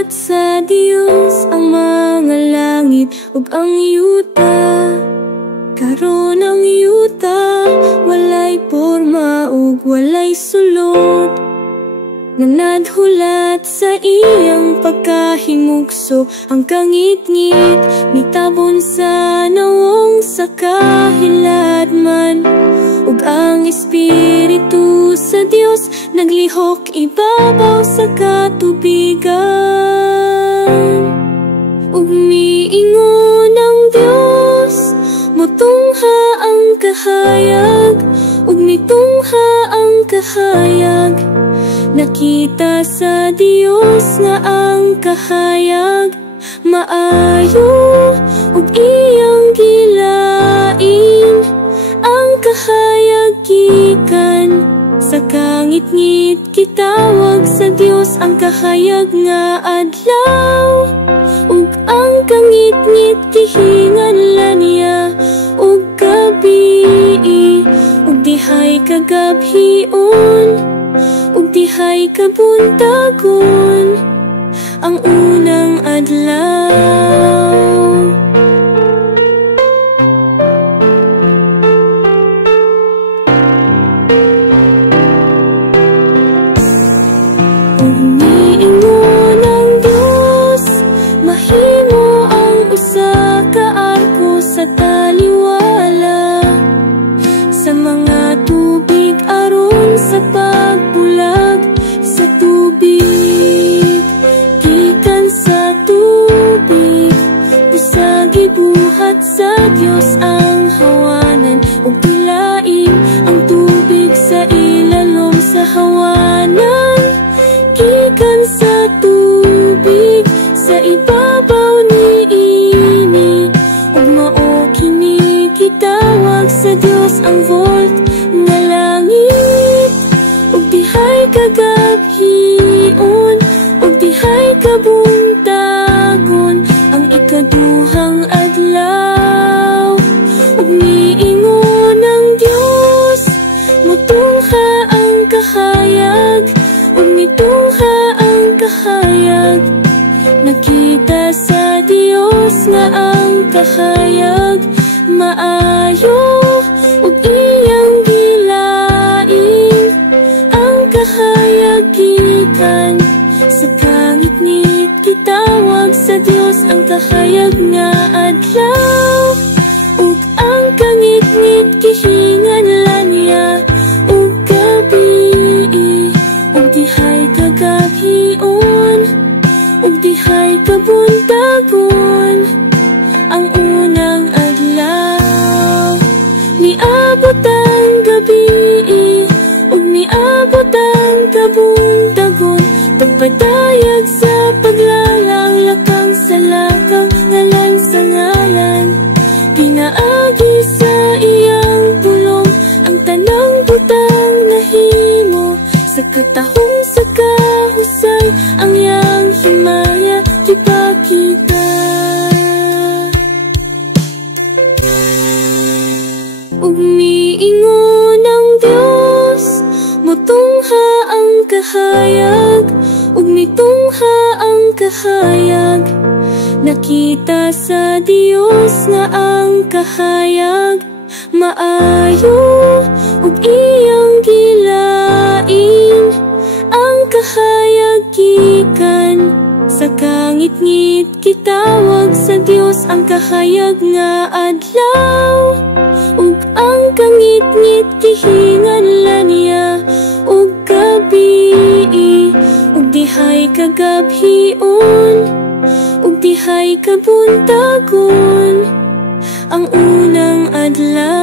naghulat sa Dios ang mga langit ug ang yuta. Karon ang yuta walay porma ug walay sulod, nga naghulat sa iyang pagkahimugso. Ang kangit-ngit mitabon sa nawong sa kahiladman, ug ang Espiritu sa Dios naglihok ibabaw sa katubigan. Ug miingon ang Dios, motungha ang kahayag, ug mitungha ang kahayag. Nakita sa Dios nga ang kahayag maayo, ug iyang gilain ang kahayag gikan sa kangit-ngit. Kitawag sa Dios ang kahayag nga adlaw, ug ang kangit-ngit gihinganlan niya ug gabi, ug dihay kagabhion, ug dihay kabuntagon ang unang adlaw. Ug miingon ang Dios, mahimo ang usa ka arko sa taliwala sa mga tubig aron sa pagbulag sa tubig. Gikan sa tubig usa gibuhat sa Dios ang hawanan, ug tilain ang tubig sa ilalom sa hawanan. Gikan sa tubig sa ibabaw niini, ug mao kini gitawag sa Dios ang vault nga langit, ug dihay kagabhion, ug dihay kabuntagon ang ikaduhang adlaw. Ug miingon ang Dios, motungha ang kahayag, ug mitungha ang kahayag. Nakita sa Dios nga ang kahayag maayo, ug iyang gilain ang kahayag gikan sa kangit-ngit. Kitawag sa Dios ang kahayag nga adlaw, ug ang kangit-ngit gihinganlan niya ug gabi, ug dihay kagabhion, ug dihay kabuntagon ang unang adlaw. Niabot ang gabi, ug niabot ang kabuntagon, pagpadayag sa paglalanglakang sa lakaw ngalan sa ngalan. Pinaagi sa iyang pulong ang tanang butang nahimo, sa katahong sa kahusay ang iyang himaya gipakita. Ug miingon ang Dios, motungha ang kahayag, ug mitungha ang kahayag. Nakita sa Dios nga ang kahayag maayo, ug iyang gilain ang kahayag gikan sa kangit-ngit. Kitawag sa Dios ang kahayag nga adlaw, ug ang kangit-ngit gihinganlan niya ug gabi, ug dihay kagabhion, ug dihay kabuntagon ang unang adlaw.